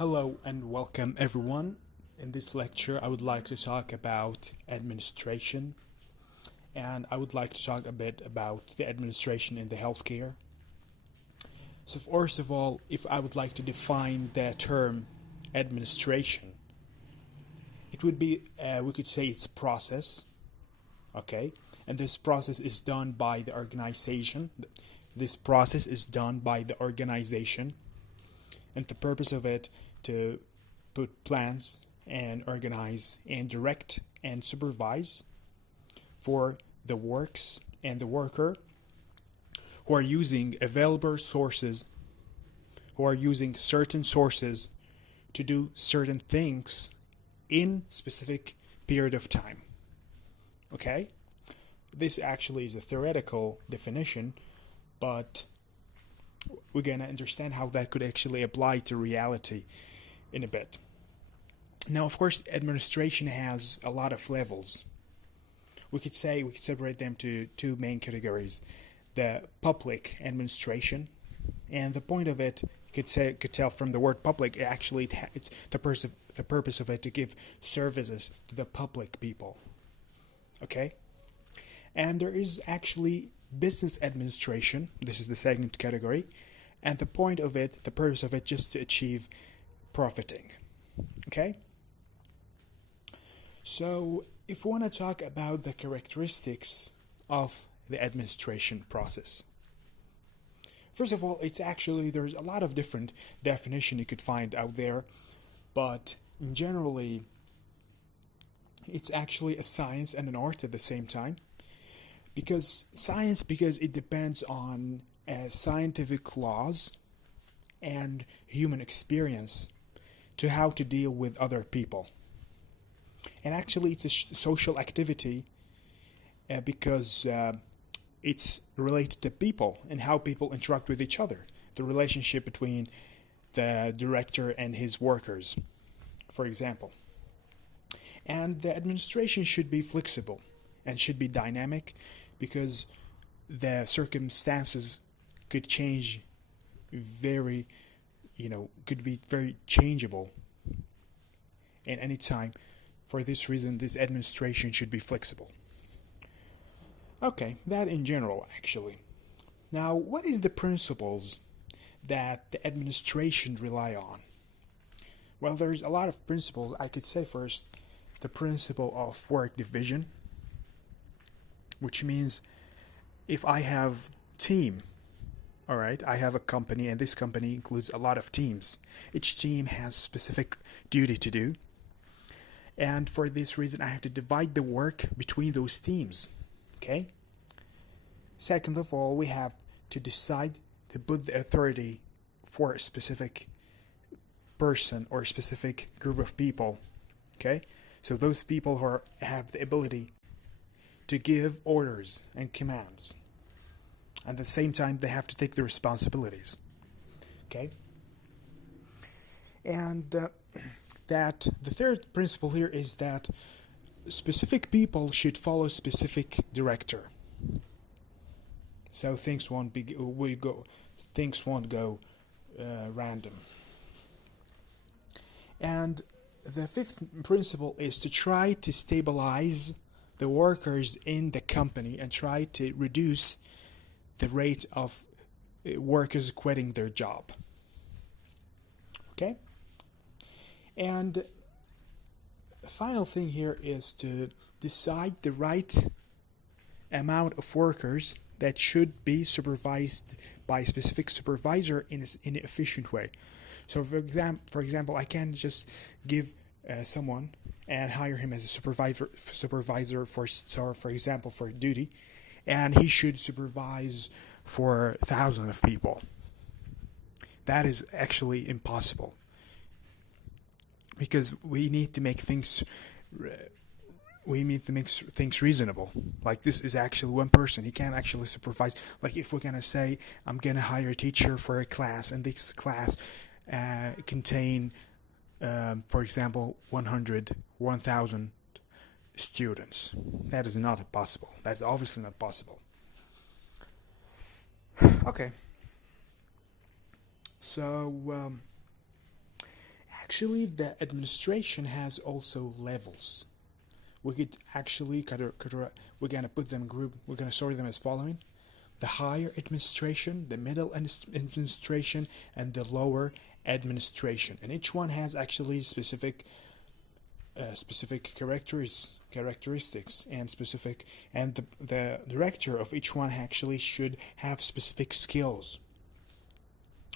Hello and welcome everyone. In this lecture, I would like to talk about administration, and I would like to talk a bit about the administration in the healthcare. So first of all, if I would like to define the term administration, it would be, we could say it's a process, okay? And this process is done by the organization. This process is done by the organization, and the purpose of it to put plans and organize and direct and supervise for the works and the worker who are using available sources, who are using certain sources to do certain things in specific period of time. Okay? This actually is a theoretical definition, but we're going to understand how that could actually apply to reality in a bit. Now, of course, administration has a lot of levels. We could separate them to two main categories: the public administration, and the point of it, you could tell from the word public, it's the purpose of it to give services to the public people. Okay, and there is actually business administration. This is the second category, and the purpose of it, just to achieve profiting. Okay, so if we want to talk about the characteristics of the administration process, first of all, there's a lot of different definition you could find out there, but generally it's actually a science and an art at the same time. Because it depends on scientific laws and human experience to how to deal with other people. And actually it's a social activity because it's related to people and how people interact with each other. The relationship between the director and his workers, for example. And the administration should be flexible and should be dynamic, because the circumstances could change could be very changeable at any time. For this reason, this administration should be flexible. Okay, that in general, actually. Now, what is the principles that the administration rely on? Well, there's a lot of principles. I could say first, the principle of work division, which means if I have team, all right, I have a company, and this company includes a lot of teams. Each team has specific duty to do, and for this reason I have to divide the work between those teams. Okay. Second of all, we have to decide to put the authority for a specific person or a specific group of people. Okay, so those people who have the ability to give orders and commands. And at the same time, they have to take the responsibilities. Okay? And that the third principle here is that specific people should follow specific director. So things won't go random. And the fifth principle is to try to stabilize the workers in the company and try to reduce the rate of workers quitting their job. Okay? And the final thing here is to decide the right amount of workers that should be supervised by a specific supervisor in an efficient way. So for example, I can't just give someone and hire him as a supervisor for example, for duty, and he should supervise for thousands of people. That is actually impossible, because we need to make things reasonable. Like, this is actually one person. He can't actually supervise. Like, if we're gonna say I'm gonna hire a teacher for a class, and this class contain for example 1,000 students, that is not possible. That's obviously not possible. Okay, so Actually, the administration has also levels. We could actually, we're going to put them in group, we're going to sort them as following: the higher administration, the middle administration, and the lower administration. And each one has actually specific characteristics and specific, and the director of each one actually should have specific skills.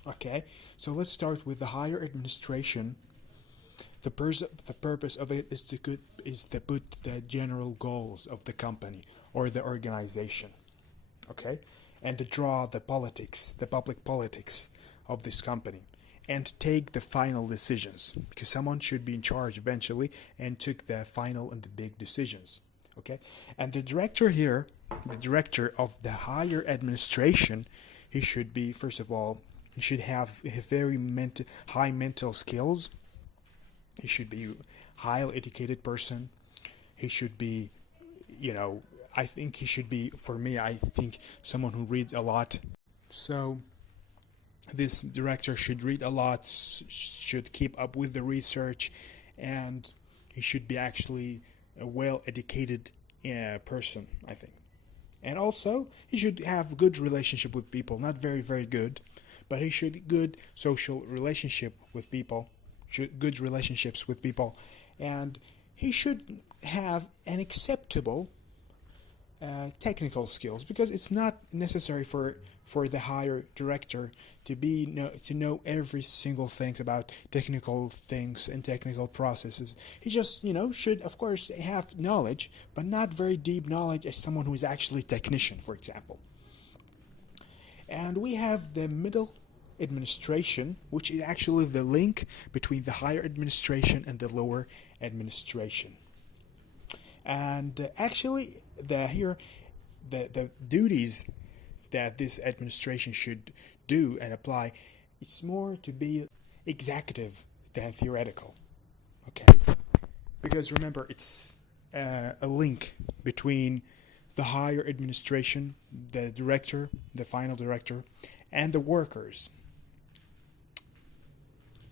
Okay, so let's start with the higher administration. The purpose of it is to put the general goals of the company or the organization, okay, and to draw the public politics of this company, and take the final decisions, because someone should be in charge eventually and took the final and the big decisions, okay. And the director here, the director of the higher administration, he should be, first of all, he should have very high mental skills. He should be a highly educated person. He should be, I think he should be, for me, I think someone who reads a lot. So this director should read a lot, should keep up with the research, and he should be actually a well-educated person, I think. And also, he should have good relationship with people, not very, very good, but he should good social relationship with people, good relationships with people, and he should have an acceptable technical skills, because it's not necessary for the higher director to know every single thing about technical things and technical processes. He just should, of course, have knowledge, but not very deep knowledge as someone who is actually a technician, for example. And we have the middle administration, which is actually the link between the higher administration and the lower administration. And actually, the duties that this administration should do and apply, it's more to be executive than theoretical, okay? Because remember, it's a link between the higher administration, the director, the final director, and the workers.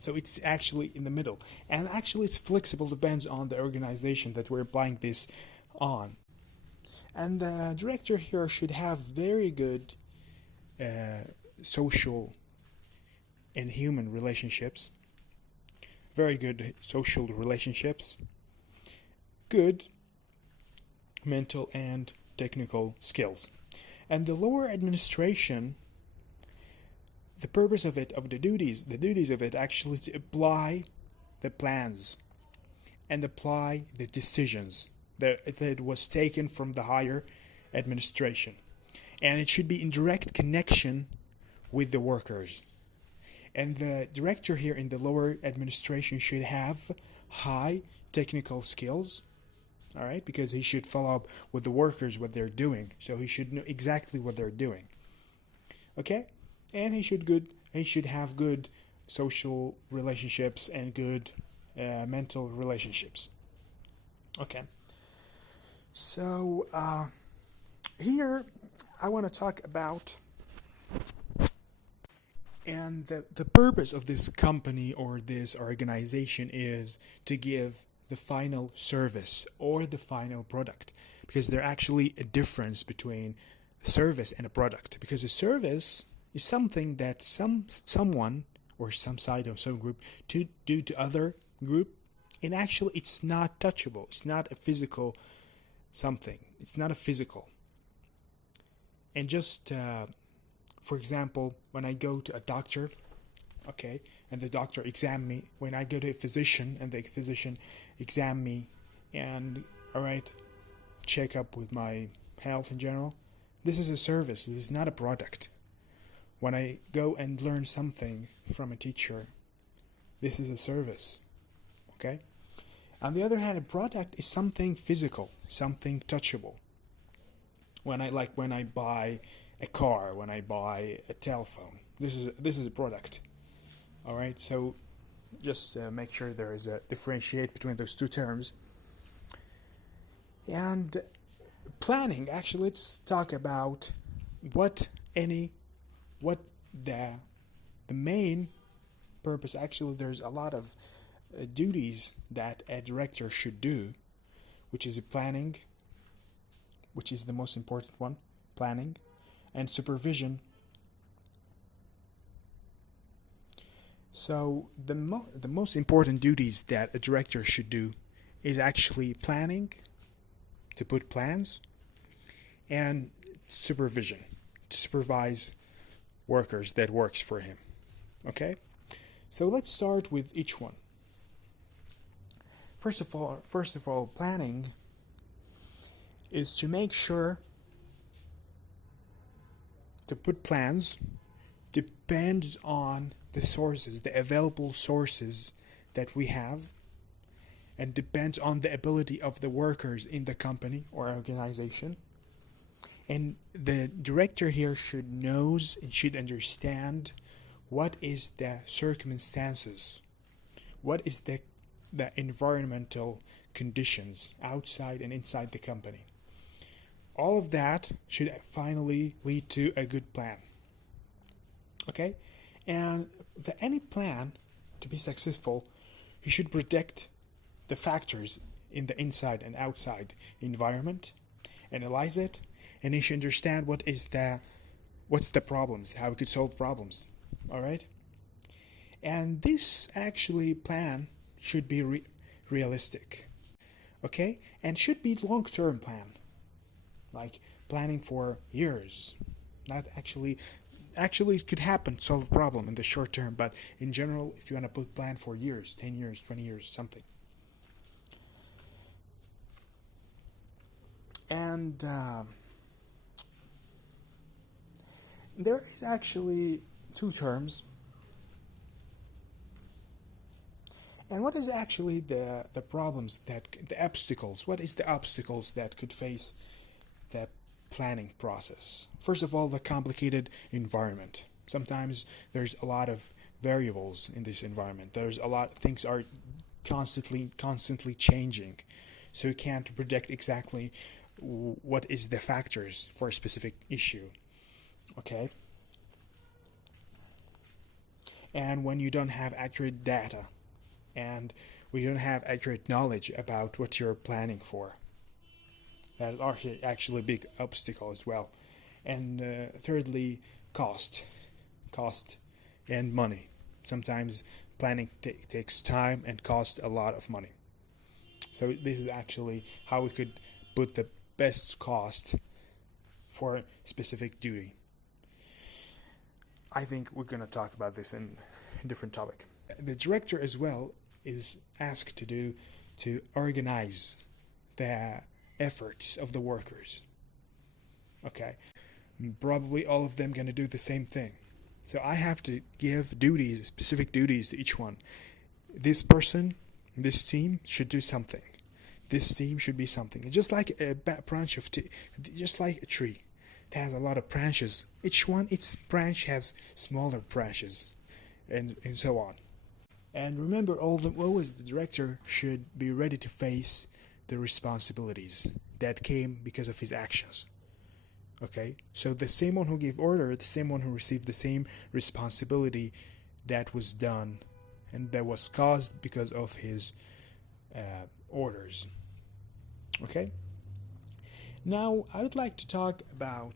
So it's actually in the middle. And actually it's flexible, depends on the organization that we're applying this on. And the director here should have very good social and human relationships, very good social relationships, good mental and technical skills. And the lower administration, the purpose of it, of the duties of it, actually to apply the plans and apply the decisions that was taken from the higher administration. And it should be in direct connection with the workers. And the director here in the lower administration should have high technical skills, all right, because he should follow up with the workers what they're doing. So he should know exactly what they're doing. Okay? And he should have good social relationships and good mental relationships. Okay. So here I want to talk about, and the purpose of this company or this organization is to give the final service or the final product, because there's actually a difference between a service and a product, because a service is something that someone or some side or some group to do to other group, and actually it's not touchable, it's not a physical something, it's not a physical. And just for example, when I go to a doctor, okay, and the doctor examine me, when I go to a physician and the physician examine me and, alright, check up with my health in general, this is a service, this is not a product. When I go and learn something from a teacher, this is a service, okay? On the other hand, a product is something physical, something touchable. When I buy a car, when I buy a telephone, this is a product. All right, so just make sure there is a differentiate between those two terms. And planning, actually, let's talk about what the main purpose. Actually, there's a lot of duties that a director should do, which is planning, which is the most important one, planning, and supervision. So the most important duties that a director should do is actually planning, to put plans, and supervision, to supervise workers that works for him. Okay? So let's start with each one. First of all, planning is to make sure to put plans depends on the sources, the available sources that we have, and depends on the ability of the workers in the company or organization. And the director here should knows and should understand what is the circumstances, what is the environmental conditions outside and inside the company. All of that should finally lead to a good plan. Okay? And for any plan to be successful, you should predict the factors in the inside and outside environment, analyze it, and you should understand what's the problems, how we could solve problems. All right? And this actually plan should be realistic. Okay? And should be long-term plan. Like planning for years. Not actually it could happen, solve a problem in the short term, but in general, if you want to put plan for years, 10 years, 20 years, something. And there is actually two terms. And what is actually the problems, the obstacles? What is the obstacles that could face the planning process? First of all, the complicated environment. Sometimes there's a lot of variables in this environment. Things are constantly changing. So you can't predict exactly what is the factors for a specific issue. Okay? And when you don't have accurate data, and we don't have accurate knowledge about what you're planning for, that is actually a big obstacle as well. And thirdly, cost and money. Sometimes planning takes time and costs a lot of money. So this is actually how we could put the best cost for a specific duty. I think we're going to talk about this in a different topic. The director as well is asked to organize the efforts of the workers. Okay, probably all of them going to do the same thing. So I have to give duties, specific duties to each one. This person, this team should do something. This team should be something. It's just like a branch of just like a tree. It has a lot of branches. Each branch has smaller branches, and so on. And remember, always the director should be ready to face the responsibilities that came because of his actions. Okay? So the same one who gave order, the same one who received the same responsibility that was done and that was caused because of his orders. Okay? Now, I would like to talk about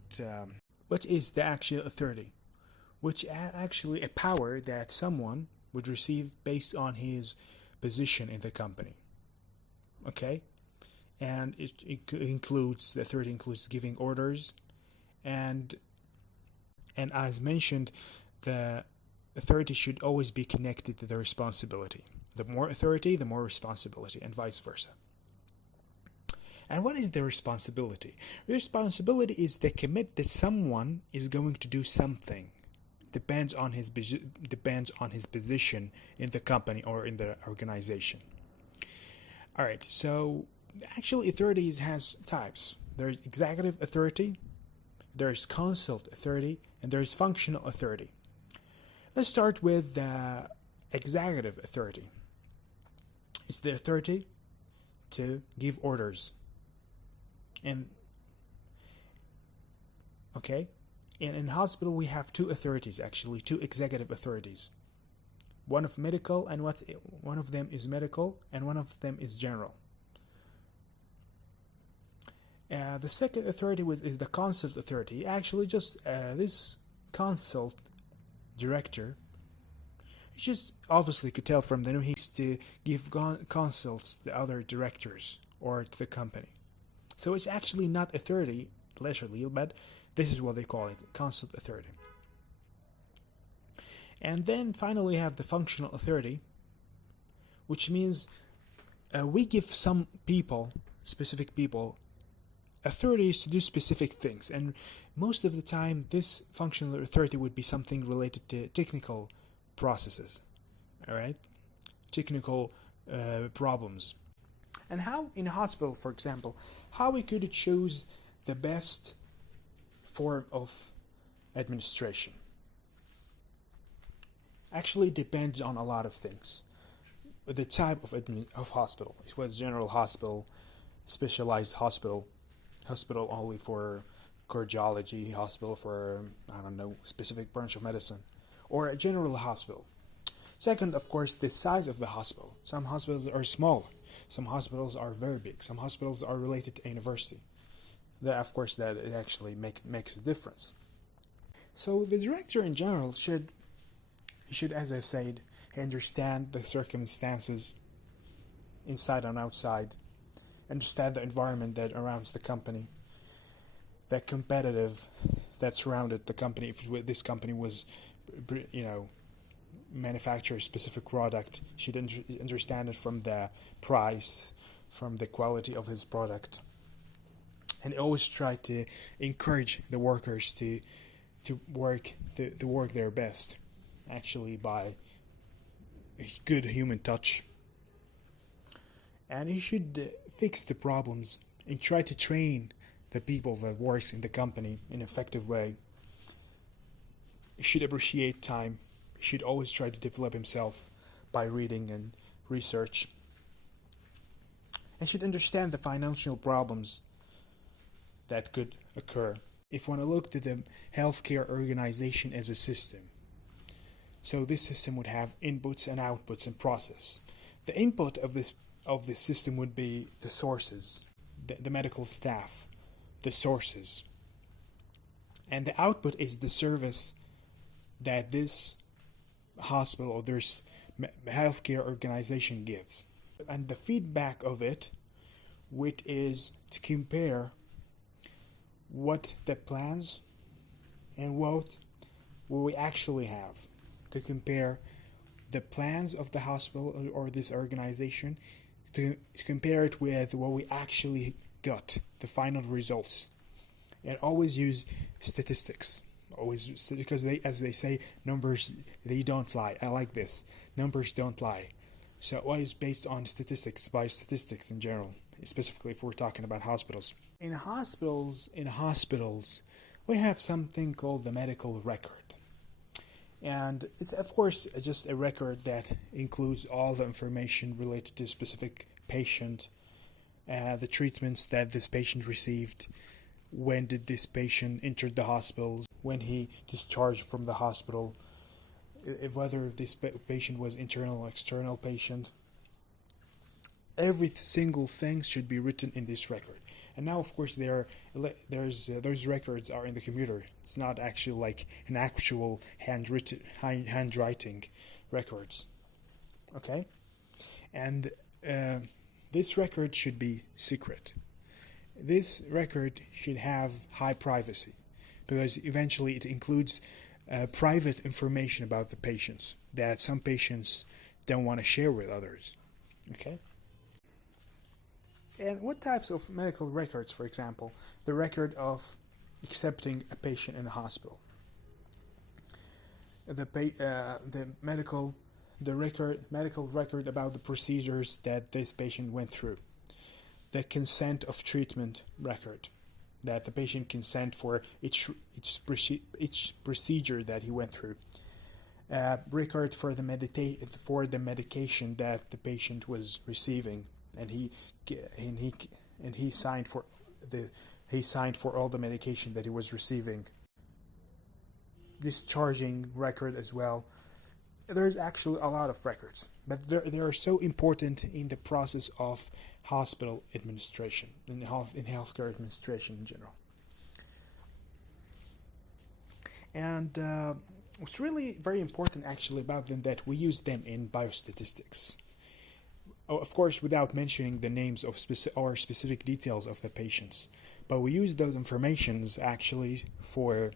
what is the actual authority, which actually a power that someone would receive based on his position in the company. Okay? And it includes, the authority includes giving orders, and as mentioned, the authority should always be connected to the responsibility. The more authority, the more responsibility, and vice versa. And what is the responsibility? Responsibility is the commit that someone is going to do something. Depends on his position in the company or in the organization. All right, so actually authorities has types. There's executive authority, there's consult authority, and there's functional authority. Let's start with the executive authority. It's the authority to give orders. And okay, in hospital we have two authorities, actually two executive authorities. One of them is medical and one of them is general. The second authority is the consult authority. Actually, just this consult director, you just obviously could tell from the name he's to give consults to other directors or to the company. So it's actually not authority, literally, but this is what they call it, consult authority. And then finally we have the functional authority, which means we give some people, specific people, authorities to do specific things, and most of the time this functional authority would be something related to technical processes, alright, technical problems. And how in a hospital, for example, how we could choose the best form of administration actually depends on a lot of things. The type of hospital, if it was general hospital, specialized hospital, hospital only for cardiology, hospital for, I don't know, specific branch of medicine, or a general hospital. Second, of course, the size of the hospital. Some hospitals are small, some hospitals are very big, some hospitals are related to a university. That, of course, that it actually makes a difference. So the director in general should, as I said, understand the circumstances inside and outside, understand the environment that surrounds the company, the competitive that surrounded the company. If this company was, manufacture a specific product, should understand it from the price, from the quality of his product, and always try to encourage the workers to work their best, actually by good human touch. And he should fix the problems and try to train the people that works in the company in an effective way. He should appreciate time. He should always try to develop himself by reading and research. And should understand the financial problems that could occur. If you want to look to the healthcare organization as a system, so this system would have inputs and outputs and process. The input of this system would be the sources, the medical staff, the sources. And the output is the service that this hospital or this healthcare organization gives. And the feedback of it, which is to compare what the plans and what we actually have, to compare the plans of the hospital or this organization, to compare it with what we actually got, the final results. And always use statistics, always, because as they say, numbers, they don't lie. I like this, numbers don't lie. So always based on statistics, by statistics in general, specifically if we're talking about hospitals. In hospitals, we have something called the medical record. And it's, of course, just a record that includes all the information related to a specific patient, the treatments that this patient received, when did this patient enter the hospital, when he discharged from the hospital, whether this patient was internal or external patient. Every single thing should be written in this record. And now, of course, those records are in the computer. It's not actually like an actual handwriting records. Okay? And this record should be secret. This record should have high privacy, because eventually it includes private information about the patients that some patients don't want to share with others. Okay? And what types of medical records, for example, the record of accepting a patient in the hospital, the medical record about the procedures that this patient went through, the consent of treatment record, that the patient consent for each procedure that he went through, record for the medication that the patient was receiving, and he signed for all the medication that he was receiving. Discharging record as well, there's actually a lot of records, but they are so important in the process of hospital administration, in healthcare administration in general. And what's really very important actually about them that we use them in biostatistics. Oh, of course, without mentioning the names of specific details of the patients, but we use those informations actually for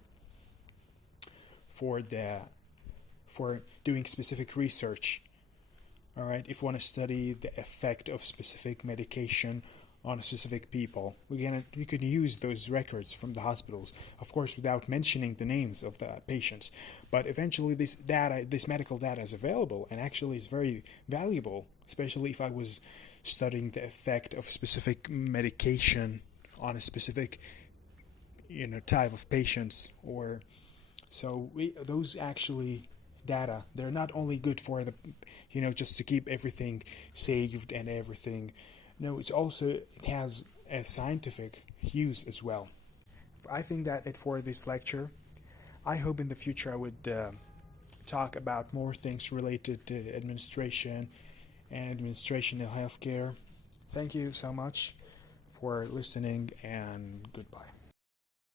doing specific research. All right, if we want to study the effect of specific medication on specific people, we could use those records from the hospitals, of course, without mentioning the names of the patients. But eventually, this medical data is available and actually is very valuable, especially if I was studying the effect of specific medication on a specific, type of patients. Or so those actually data, they're not only good for the, just to keep everything saved and everything. No, it has a scientific use as well. I think that it for this lecture. I hope in the future I would talk about more things related to administration and administration in healthcare. Thank you so much for listening, and goodbye.